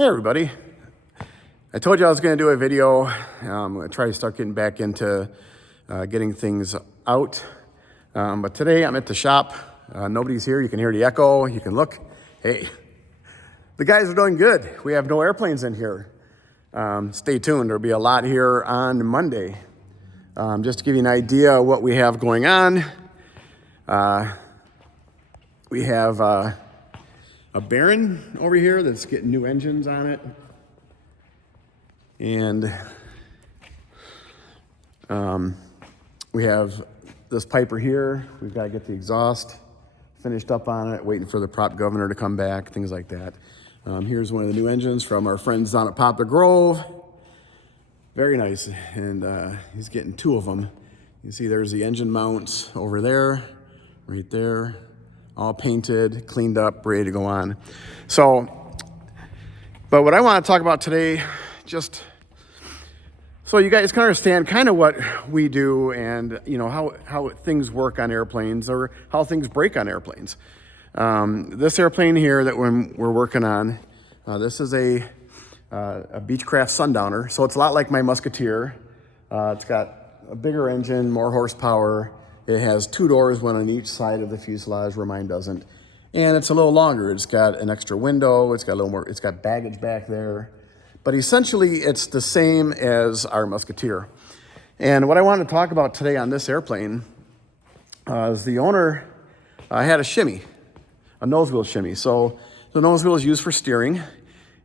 Hey everybody, I told you I was going to do a video. I'm going to try to start getting back into getting things out. But today I'm at the shop. Nobody's here. You can hear the echo. You can look. Hey, the guys are doing good. We have no airplanes in here. Stay tuned. There'll be a lot here on Monday. Just to give you an idea of what we have going on. We have a Baron over here that's getting new engines on it. And we have this Piper here. We've got to get the exhaust finished up on it, waiting for the prop governor to come back, things like that. Here's one of the new engines from our friends down at Poplar Grove. Very nice, and he's getting two of them. You see there's the engine mounts over there, right there, all painted, cleaned up, ready to go on. But what I want to talk about today, just so you guys can understand kind of what we do and you know how things work on airplanes or how things break on airplanes. This airplane here that we're working on, this is a Beechcraft SUNDOWNER. So it's a lot like my Musketeer. It's got a bigger engine, more horsepower. It has two doors, one on each side of the fuselage, where mine doesn't. And it's a little longer. It's got an extra window. It's got a little more, it's got baggage back there. But essentially, it's the same as our Musketeer. And what I wanted to talk about today on this airplane is the owner had a shimmy, a nose wheel shimmy. So the nose wheel is used for steering.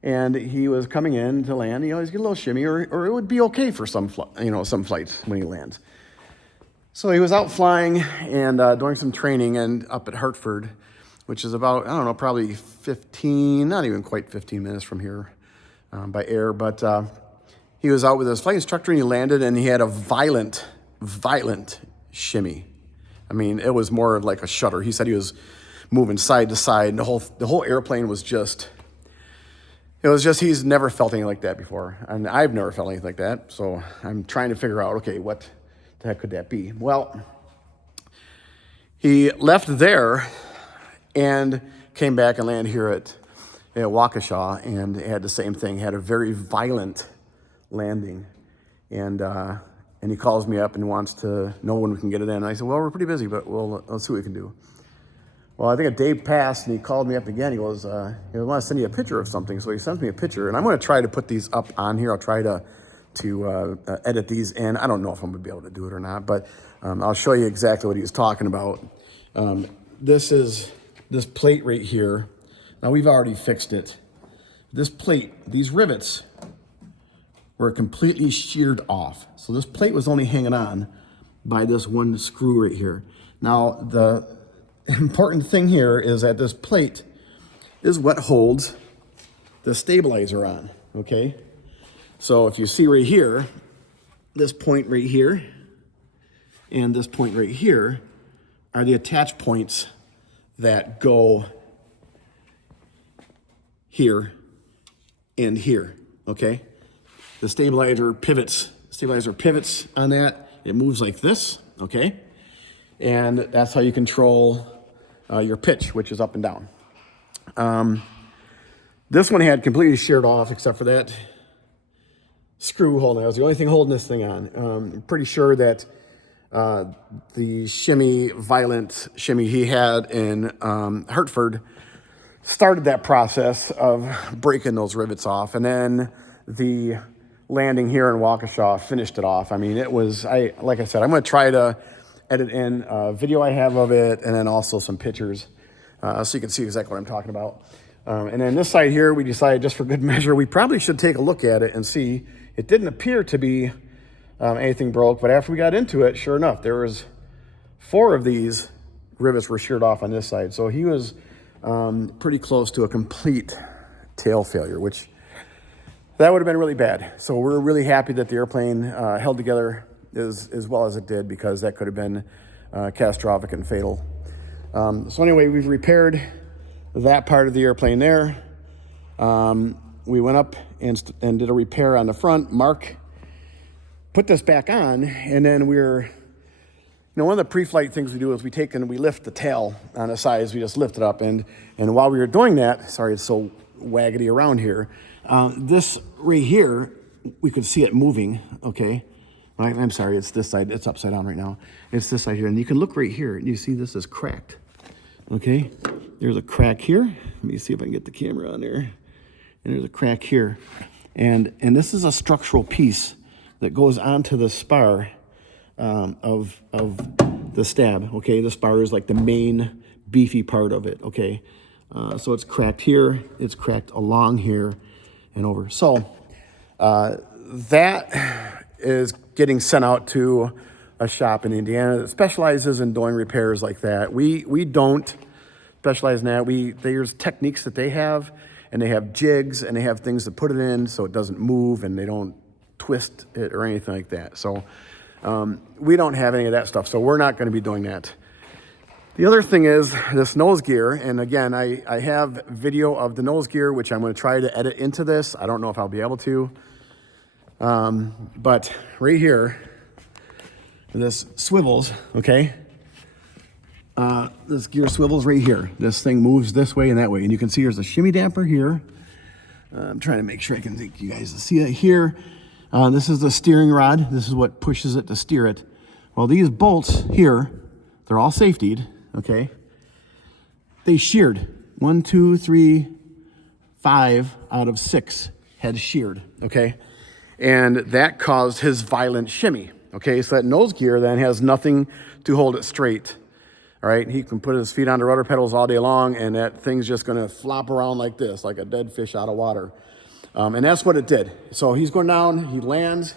And he was coming in to land. He's getting a little shimmy, or it would be okay for some flights when he lands. So he was out flying and doing some training and up at Hartford, which is about, I don't know, probably 15, not even quite 15 minutes from here by air. But he was out with his flight instructor and he landed and he had a violent shimmy. I mean, it was more like a shudder. He said he was moving side to side and the whole airplane was just, he's never felt anything like that before. And I've never felt anything like that. So I'm trying to figure out, okay, what the heck could that be? Well, he left there and came back and landed here at Waukesha and had the same thing, had a very violent landing. And he calls me up and wants to know when we can get it in. And I said, well, we're pretty busy, but let's see what we can do. Well, I think a day passed, and he called me up again. He goes, I want to send you a picture of something. So he sends me a picture, and I'm going to try to put these up on here. I'll try to edit these in. I don't know if I'm going to be able to do it or not, but I'll show you exactly what he was talking about. This is this plate right here. Now, we've already fixed it. This plate, these rivets were completely sheared off. So this plate was only hanging on by this one screw right here. Now, the important thing here is that this plate is what holds the stabilizer on, okay? So if you see right here, this point right here and this point right here are the attach points that go here and here, okay? The stabilizer pivots on that. It moves like this, okay? And that's how you control your pitch, which is up and down. This one had completely sheared off except for that screw holding. That was the only thing holding this thing on. I'm pretty sure that the violent shimmy he had in Hartford started that process of breaking those rivets off. And then the landing here in Waukesha finished it off. I mean, it was, like I said, I'm going to try to edit in a video I have of it and then also some pictures so you can see exactly what I'm talking about. And then this side here, we decided just for good measure, we probably should take a look at it and see. It didn't appear to be anything broke, but after we got into it, sure enough, there was 4 of these rivets were sheared off on this side. So he was pretty close to a complete tail failure, which that would have been really bad. So we're really happy that the airplane held together as well as it did, because that could have been catastrophic and fatal. So anyway, we've repaired that part of the airplane there. We went up and did a repair on the front. Mark put this back on, and then one of the pre-flight things we do is we take and we lift the tail on the sides. We just lift it up, and while we were doing that, sorry, it's so waggity around here. This right here, we could see it moving, okay? I'm sorry, it's this side, it's upside down right now. It's this side here, and you can look right here, and you see this is cracked, okay? There's a crack here. Let me see if I can get the camera on there. And there's a crack here. And this is a structural piece that goes onto the spar of the stab, okay? The spar is like the main beefy part of it, okay? So it's cracked here, it's cracked along here and over. So that is getting sent out to a shop in Indiana that specializes in doing repairs like that. We don't specialize in that. There's techniques that they have, and they have jigs, and they have things to put it in so it doesn't move, and they don't twist it or anything like that. So we don't have any of that stuff, so we're not going to be doing that. The other thing is this nose gear, and again, I have video of the nose gear, which I'm going to try to edit into this. I don't know if I'll be able to. But right here, this swivels, okay? This gear swivels right here. This thing moves this way and that way. And you can see there's a shimmy damper here. I'm trying to make sure I can take you guys to see it here. This is the steering rod. This is what pushes it to steer it. Well, these bolts here, they're all safetied, okay? They sheared. 1, 2, 3, 5 out of 6 had sheared, okay? And that caused his violent shimmy, okay? So that nose gear then has nothing to hold it straight, all right? He can put his feet on the rudder pedals all day long, and that thing's just gonna flop around like this, like a dead fish out of water. And that's what it did. So he's going down, he lands,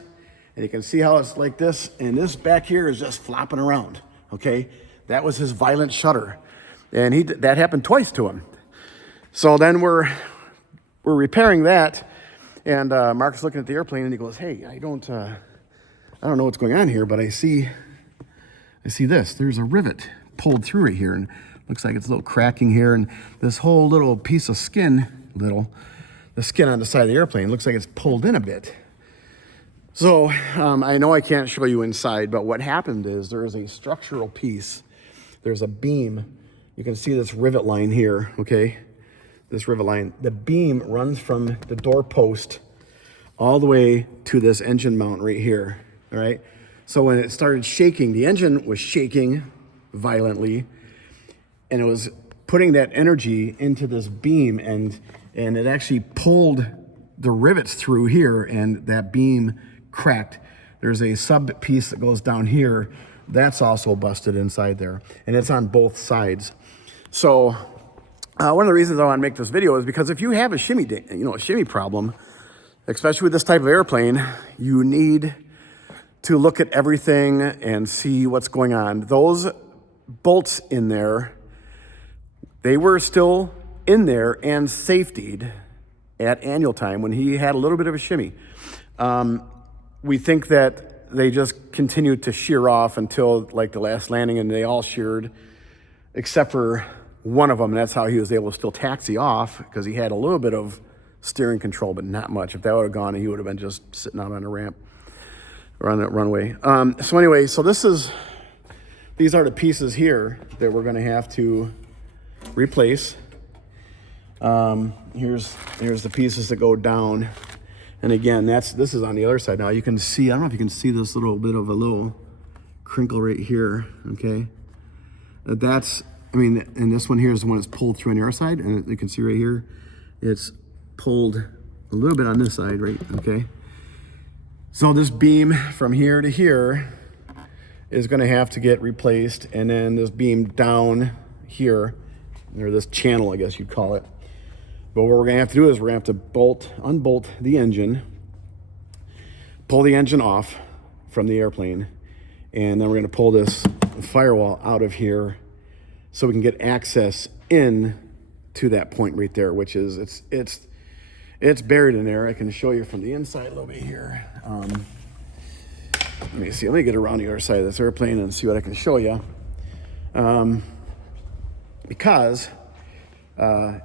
and you can see how it's like this, and this back here is just flopping around, okay? That was his violent shudder. And that happened twice to him. So then we're repairing that, and Mark's looking at the airplane, and he goes, hey, I don't know what's going on here, but I see this. There's a rivet pulled through right here, and looks like it's a little cracking here, and this whole little piece of skin, the skin on the side of the airplane, looks like it's pulled in a bit. So I know I can't show you inside, but what happened is there is a structural piece. There's a beam. You can see this rivet line here, okay? This rivet line. The beam runs from the door post all the way to this engine mount right here, all right? So when it started shaking, the engine was shaking violently, and it was putting that energy into this beam, and it actually pulled the rivets through here, and that beam cracked. There's a sub piece that goes down here that's also busted inside there, and it's on both sides. So one of the reasons I want to make this video is because if you have a shimmy problem, especially with this type of airplane, you need to look at everything and see what's going on. Those bolts in there, they were still in there and safetied at annual time when he had a little bit of a shimmy. We think that they just continued to shear off until like the last landing, and they all sheared except for one of them, and that's how he was able to still taxi off, because he had a little bit of steering control, but not much. If that would have gone, he would have been just sitting out on a ramp or on that runway. So anyway, these are the pieces here that we're gonna have to replace. Here's the pieces that go down. And again, this is on the other side now. You can see, I don't know if you can see this little bit of a little crinkle right here, okay? And this one here is the one that's pulled through on the other side, and you can see right here, it's pulled a little bit on this side, right, okay? So this beam from here to here is gonna have to get replaced, and then this beam down here, or this channel, I guess you'd call it. But what we're gonna have to do is we're gonna have to unbolt the engine, pull the engine off from the airplane, and then we're gonna pull this firewall out of here so we can get access in to that point right there, which is, it's buried in there. I can show you from the inside a little bit here. Let me see, let me get around the other side of this airplane and see what I can show you. Because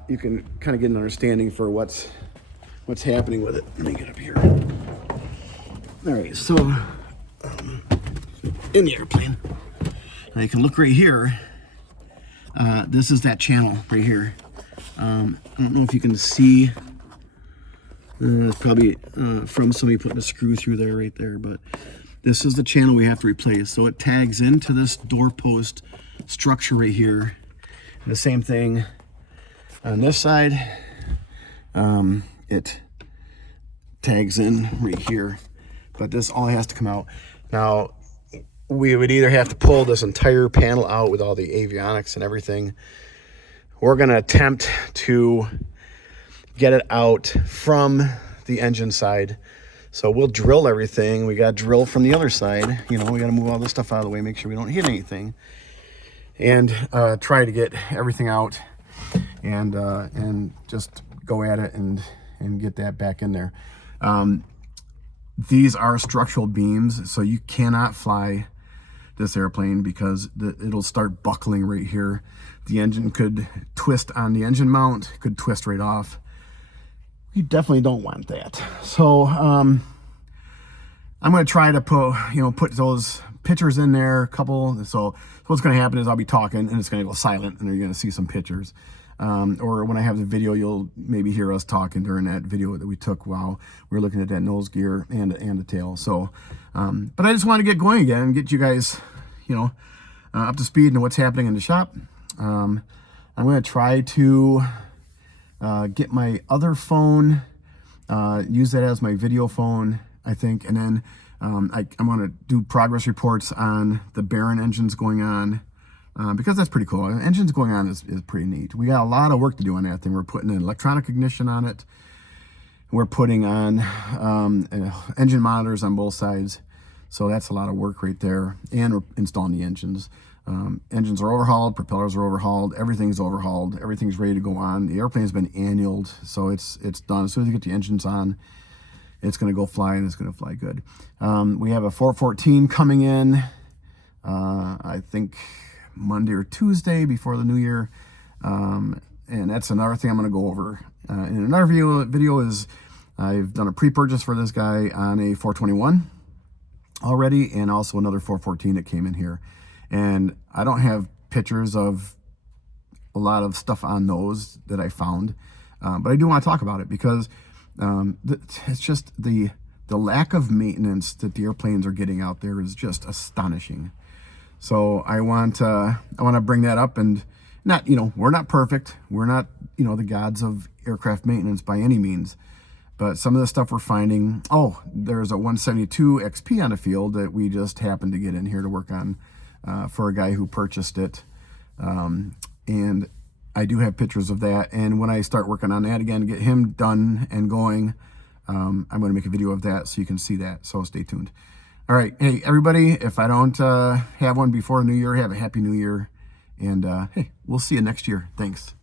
you can kind of get an understanding for what's happening with it. Let me get up here. All right, so in the airplane, now you can look right here. This is that channel right here. I don't know if you can see, probably from somebody putting a screw through there right there, but this is the channel we have to replace. So it tags into this doorpost structure right here. And the same thing on this side. It tags in right here, but this all has to come out. Now, we would either have to pull this entire panel out with all the avionics and everything. We're gonna attempt to get it out from the engine side. So we'll drill everything. We got drill from the other side. You know, we got to move all this stuff out of the way, make sure we don't hit anything, and try to get everything out and just go at it and get that back in there. These are structural beams, so you cannot fly this airplane because it'll start buckling right here. The engine could twist on the engine mount, could twist right off. You definitely don't want that. So I'm going to try to put those pictures in there, a couple. So what's going to happen is I'll be talking and it's going to go silent, and you're going to see some pictures. Or when I have the video, you'll maybe hear us talking during that video that we took while we were looking at that nose gear and the tail. So, but I just want to get going again and get you guys, up to speed on what's happening in the shop. I'm going to try to get my other phone, use that as my video phone, I think, and then I'm going to do progress reports on the Baron engines going on, because that's pretty cool. Engines going on is pretty neat. We got a lot of work to do on that thing. We're putting an electronic ignition on it. We're putting on engine monitors on both sides, so that's a lot of work right there, and we're installing the engines. Engines are overhauled, propellers are overhauled, everything's overhauled, everything's ready to go on. The airplane's been annualed, so it's done. As soon as you get the engines on, it's going to go fly, and it's going to fly good. We have a 414 coming in, I think Monday or Tuesday before the new year, and that's another thing I'm going to go over in another video. Is I've done a pre-purchase for this guy on a 421 already, and also another 414 that came in here. And I don't have pictures of a lot of stuff on those that I found, but I do want to talk about it because it's just the lack of maintenance that the airplanes are getting out there is just astonishing. So I want to bring that up, and not, we're not perfect. We're not, the gods of aircraft maintenance by any means. But some of the stuff we're finding, there's a 172 XP on the field that we just happened to get in here to work on for a guy who purchased it. And I do have pictures of that. And when I start working on that again, get him done and going, I'm going to make a video of that so you can see that. So stay tuned. All right. Hey, everybody, if I don't have one before the new year, have a happy new year. And hey, we'll see you next year. Thanks.